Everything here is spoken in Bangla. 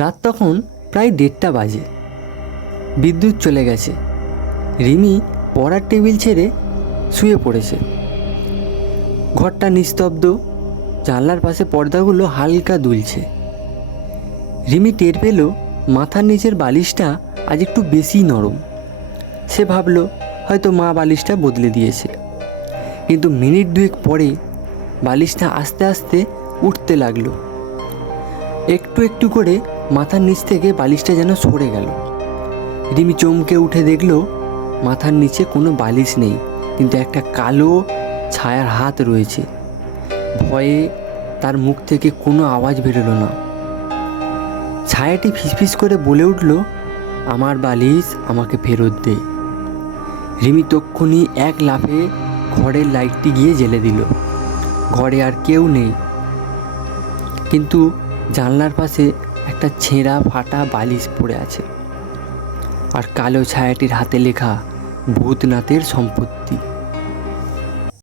রাত তখন প্রায় 1:30 বাজে। বিদ্যুৎ চলে গেছে। রিমি পড়ার টেবিল ছেড়ে শুয়ে পড়েছে। ঘরটা নিস্তব্ধ, জানলার পাশে পর্দাগুলো হালকা দুলছে। রিমি টের পেল মাথার নিচের বালিশটা আজ একটু বেশি নরম। সে ভাবল হয়তো মা বালিশটা বদলে দিয়েছে। কিন্তু মিনিট 2 পরে বালিশটা আস্তে আস্তে উঠতে লাগলো। একটু একটু করে মাথার নিচ থেকে বালিশটা যেন সরে গেল। রিমি চমকে উঠে দেখল মাথার নিচে কোনো বালিশ নেই, কিন্তু একটা কালো ছায়ার হাত রয়েছে। ভয়ে তার মুখ থেকে কোনো আওয়াজ বেরোলো না। ছায়াটি ফিসফিস করে বলে উঠল, আমার বালিশ আমাকে ফেরত দে। রিমি তক্ষুনি এক লাফে ঘরের লাইটটি গিয়ে জ্বেলে দিল। ঘরে আর কেউ নেই, কিন্তু জানলার পাশে একটা ছেঁড়া ফাটা বালিশ পড়ে আছে, আর কালো ছায়াটির হাতে লেখা ভূতনাথের সম্পত্তি।